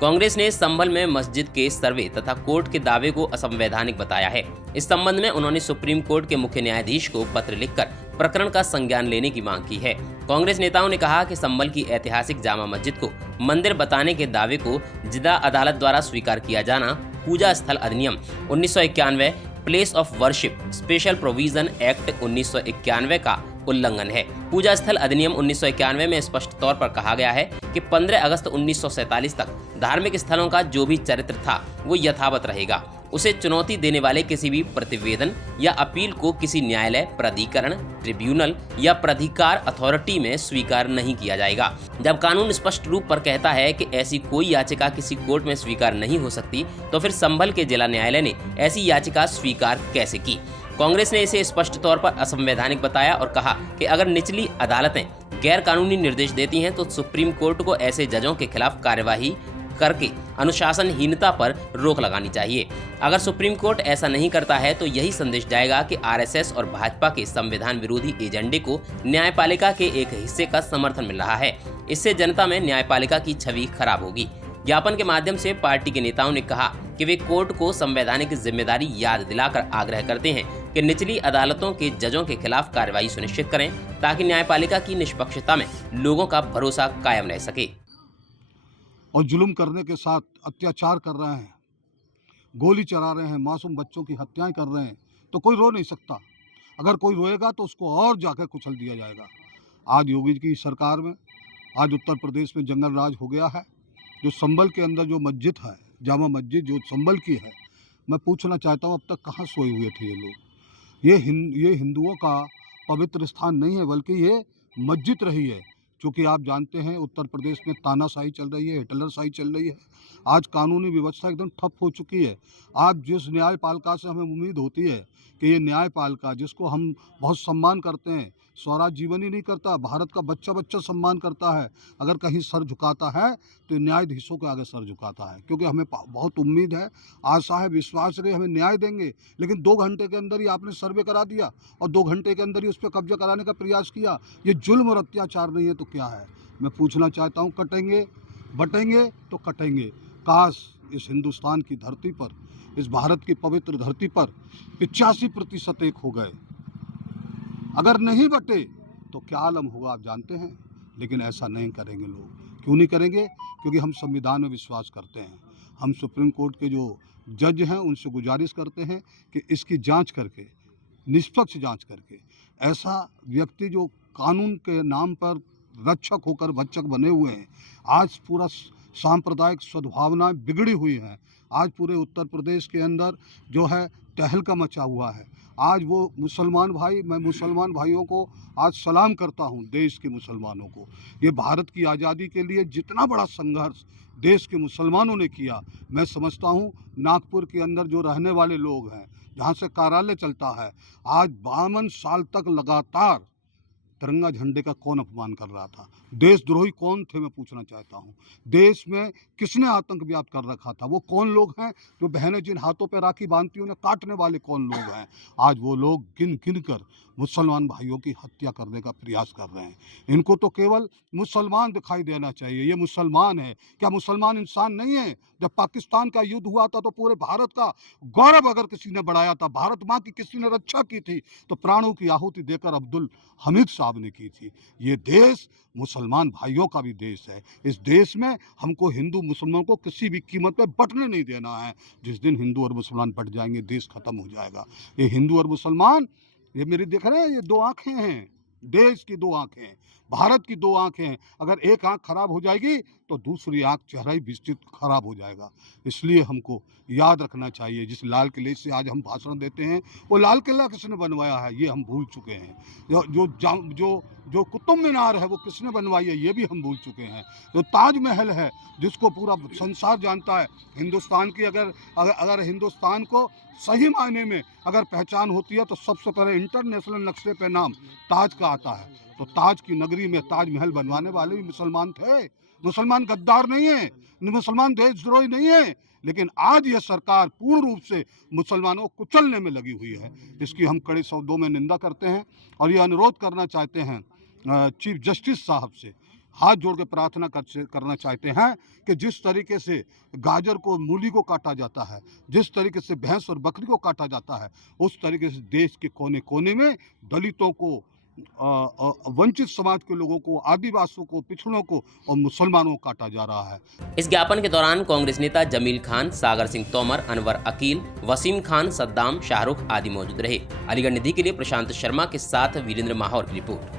कांग्रेस ने संभल में मस्जिद के सर्वे तथा कोर्ट के दावे को असंवैधानिक बताया है। इस संबंध में उन्होंने सुप्रीम कोर्ट के मुख्य न्यायाधीश को पत्र लिखकर प्रकरण का संज्ञान लेने की मांग की है। कांग्रेस नेताओं ने कहा कि संभल की ऐतिहासिक जामा मस्जिद को मंदिर बताने के दावे को जिला अदालत द्वारा स्वीकार किया जाना पूजा स्थल अधिनियम 1991, place of worship special provision act 1991 का उल्लंघन है। पूजा स्थल अधिनियम 1991 में स्पष्ट तौर पर कहा गया है कि 15 अगस्त 1947 तक धार्मिक स्थलों का जो भी चरित्र था वो यथावत रहेगा। उसे चुनौती देने वाले किसी भी प्रतिवेदन या अपील को किसी न्यायालय, प्राधिकरण, ट्रिब्यूनल या प्राधिकार अथॉरिटी में स्वीकार नहीं किया जाएगा। जब कानून स्पष्ट रूप पर कहता है कि ऐसी कोई याचिका किसी कोर्ट में स्वीकार नहीं हो सकती, तो फिर संभल के जिला न्यायालय ने ऐसी याचिका स्वीकार कैसे की? कांग्रेस ने इसे स्पष्ट तौर पर असंवैधानिक बताया और कहा कि अगर निचली अदालतें गैर कानूनी निर्देश देती हैं तो सुप्रीम कोर्ट को ऐसे जजों के खिलाफ कार्यवाही करके अनुशासनहीनता पर रोक लगानी चाहिए। अगर सुप्रीम कोर्ट ऐसा नहीं करता है तो यही संदेश जाएगा कि आरएसएस और भाजपा के संविधान विरोधी एजेंडे को न्यायपालिका के एक हिस्से का समर्थन मिल रहा है। इससे जनता में न्यायपालिका की छवि खराब होगी। ज्ञापन के माध्यम से पार्टी के नेताओं ने कहा कि वे कोर्ट को संवैधानिक जिम्मेदारी याद दिलाकर आग्रह करते हैं कि निचली अदालतों के जजों के खिलाफ कार्रवाई सुनिश्चित करें ताकि न्यायपालिका की निष्पक्षता में लोगों का भरोसा कायम रह सके। और जुल्म करने के साथ अत्याचार कर रहे हैं, गोली चला रहे हैं, मासूम बच्चों की हत्याएं कर रहे हैं, तो कोई रो नहीं सकता। अगर कोई रोएगा तो उसको और जाकर कुचल दिया जाएगा। आज योगी जी की सरकार में, आज उत्तर प्रदेश में जंगल राज हो गया है। जो संभल के अंदर जो मस्जिद है, जामा मस्जिद जो संभल की है, मैं पूछना चाहता हूँ अब तक कहाँ सोए हुए थे ये लोग? ये हिंदुओं का पवित्र स्थान नहीं है, बल्कि ये मस्जिद रही है। क्योंकि आप जानते हैं उत्तर प्रदेश में तानाशाही चल रही है, हिटलरशाही चल रही है। आज कानूनी व्यवस्था एकदम ठप हो चुकी है। आज जिस न्यायपालिका से हमें उम्मीद होती है कि ये न्यायपालिका जिसको हम बहुत सम्मान करते हैं, स्वराज जीवन ही नहीं करता, भारत का बच्चा बच्चा सम्मान करता है, अगर कहीं सर झुकाता है तो न्यायाधीशों के आगे सर झुकाता है। क्योंकि हमें बहुत उम्मीद है, आशा है, विश्वास है हमें न्याय देंगे। लेकिन 2 घंटे के अंदर ही आपने सर्वे करा दिया और 2 घंटे के अंदर ही उस पर कब्जा कराने का प्रयास किया। ये जुल्म और अत्याचार नहीं है तो क्या है? मैं पूछना चाहता हूँ, कटेंगे बटेंगे तो कटेंगे। काश इस हिंदुस्तान की धरती पर, इस भारत की पवित्र धरती पर 85% एक हो गए। अगर नहीं बटे तो क्या आलम होगा आप जानते हैं। लेकिन ऐसा नहीं करेंगे लोग। क्यों नहीं करेंगे? क्योंकि हम संविधान में विश्वास करते हैं। हम सुप्रीम कोर्ट के जो जज हैं उनसे गुजारिश करते हैं कि इसकी जांच करके, निष्पक्ष जांच करके, ऐसा व्यक्ति जो कानून के नाम पर रक्षक होकर भक्षक बने हुए हैं, आज पूरा सांप्रदायिक सद्भावनाएं बिगड़ी हुई हैं। आज पूरे उत्तर प्रदेश के अंदर जो है तहलका मचा हुआ है। आज वो मुसलमान भाई, मैं मुसलमान भाइयों को आज सलाम करता हूँ, देश के मुसलमानों को। ये भारत की आज़ादी के लिए जितना बड़ा संघर्ष देश के मुसलमानों ने किया, मैं समझता हूँ नागपुर के अंदर जो रहने वाले लोग हैं, जहाँ से कार्यालय चलता है, आज 52 साल तक लगातार तिरंगा झंडे का कौन अपमान कर रहा था? देशद्रोही कौन थे? मैं पूछना चाहता हूँ। देश में किसने आतंक व्याप्त कर रखा था? वो कौन लोग हैं? जो बहनें जिन हाथों पे राखी बांधती उन्हें काटने वाले कौन लोग हैं? आज वो लोग गिन गिन कर मुसलमान भाइयों की हत्या करने का प्रयास कर रहे हैं। इनको तो केवल मुसलमान दिखाई देना चाहिए। ये मुसलमान है क्या? मुसलमान इंसान नहीं है? जब पाकिस्तान का युद्ध हुआ था तो पूरे भारत का गौरव अगर किसी ने बढ़ाया था, भारत माँ की किसी ने रक्षा की थी, तो प्राणों की आहुति देकर अब्दुल हमीद साहब ने की थी। ये देश मुसलमान भाइयों का भी देश है। इस देश में हमको हिंदू मुसलमान को किसी भी कीमत पे बंटने नहीं देना है। जिस दिन हिंदू और मुसलमान बंट जाएंगे, देश खत्म हो जाएगा। ये हिंदू और मुसलमान, ये मेरी देख रहे हैं, ये 2 आंखें हैं, देश की 2 आंखें हैं, भारत की 2 आंखें हैं। अगर एक आंख खराब हो जाएगी तो दूसरी आंख, चेहरा ही विस्तृत खराब हो जाएगा। इसलिए हमको याद रखना चाहिए, जिस लाल किले से आज हम भाषण देते हैं, वो लाल किला किसने बनवाया है ये हम भूल चुके हैं। जो कुतुब मीनार है वो किसने बनवाई है ये भी हम भूल चुके हैं। जो ताजमहल है जिसको पूरा संसार जानता है, हिंदुस्तान की अगर हिंदुस्तान को सही मायने में अगर पहचान होती है तो सबसे पहले इंटरनेशनल नक्शे पे नाम ताज का आता है। तो ताज की नगरी में ताजमहल बनवाने वाले भी मुसलमान थे। मुसलमान गद्दार नहीं है, मुसलमान देशद्रोही नहीं है। लेकिन आज यह सरकार पूर्ण रूप से मुसलमानों को कुचलने में लगी हुई है। इसकी हम कड़े शब्दों में निंदा करते हैं और ये अनुरोध करना चाहते हैं चीफ जस्टिस साहब से, हाथ जोड़ के प्रार्थना करना चाहते हैं कि जिस तरीके से गाजर को मूली को काटा जाता है, जिस तरीके से भैंस और बकरी को काटा जाता है, उस तरीके से देश के कोने कोने में दलितों को, वंचित समाज के लोगों को, आदिवासियों को, पिछड़ों को और मुसलमानों को काटा जा रहा है। इस ज्ञापन के दौरान कांग्रेस नेता जमील खान, सागर सिंह तोमर, अनवर अकील, वसीम खान, सद्दाम, शाहरुख आदि मौजूद रहे। अलीगढ़ निधि के लिए प्रशांत शर्मा के साथ वीरेंद्र माहौर की रिपोर्ट।